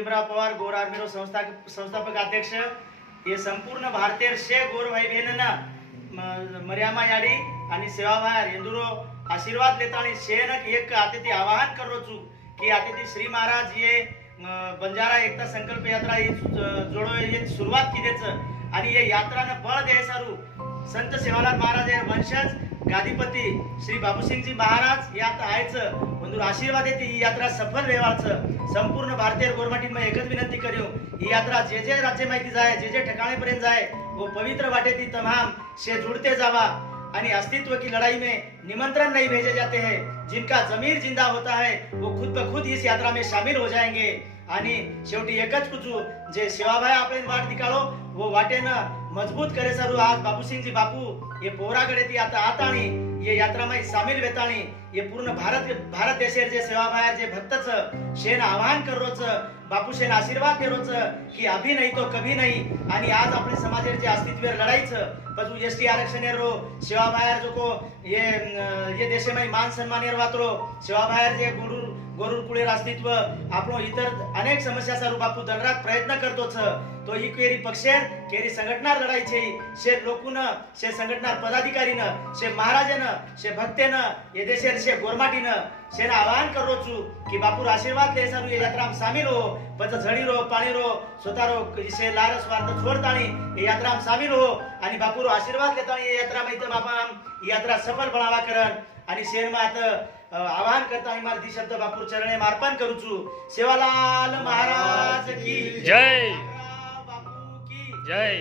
भीमराव पवार गोर आर्मीरो संस्थापक अध्यक्ष ये संपूर्ण भारतीय शे गोर भाई बहन मर्यामा याडी आणि सेवाभार एंदुरो आशीर्वाद लेता आणि शेनक एक अतिथी आवाहन करो छु की अतिथि श्री महाराज ये बंजारा एकता संकल्प यात्रा जोडो ये सुरुवात केलीच आणि ये यात्रानं बळ दे सारू संत सेवालाल महाराज हे वंशज गादीपती श्री बाबूसिंगजी महाराज यात आयचं बंधू आशीर्वाद येते ही यात्रा सफल व्यवहारचं संपूर्ण भारतीय गवर्नमेंट में एकच विनंती करू ही यात्रा जे जे राज्य माहिती जाए जे ठिकाणे पर्यंत जाए वो पवित्र वाटे थी तमाम से जुड़ते जावा आणि अस्तित्व की लड़ाई में निमंत्रण नहीं भेजे जाते हैं जिनका जमीर जिंदा होता है वो खुद ब खुद इस यात्रा में शामिल हो जाएंगे आणि शेवटी एकच कुचू जे सेवाभाई आपले वाट दिकाळो वो वाटेनं मजबूत करे सरू आज बाबूसिंगजी बापू ये पोहराकडे ती आता आणि ये यात्रा में शामिल वेताणी ये पूर्ण भारत देशेर जे सेवाभाई जे भक्तच शेन आवाहन करोच बापू शेन आशीर्वाद देरोच की अभी नहीं तो कभी नहीं आणि आज आपले समाजेर जे अस्तित्वेर लढाईचं पजू एसटी आरक्षण रो सेवाभाई जो को ये देशे में मान सन्मान वातरो सेवाभाई जे गोरुर कुळेर अस्तित्व आपलो इतर अनेक समस्या सारू बापू दनरात प्रयत्न करतोच तो ही केरी पक्षेर केरी संघटना लढाई छे शे लोकून शे संघटना पदाधिकारी शे महाराजन शे भक्तेन ये देशेर शे गोरमाटीन शेना आवाहन करो छु की बापू आशीर्वाद ले सारू ये यात्रा में शामिल हो पच झड़ी रो पानी रो स्वतारो शे लार स्वार्थ छोड़तानी ये यात्रा में शामिल हो आणि बापू आशीर्वाद लेतानी ये यात्रा में इथं बापा यात्रा सफल बनावा करन आणि शेर मात आवाहन करता इमारती शब्द बापू चरणे मार्पण करू छु सेवालाल महाराज की जय बापू की जय।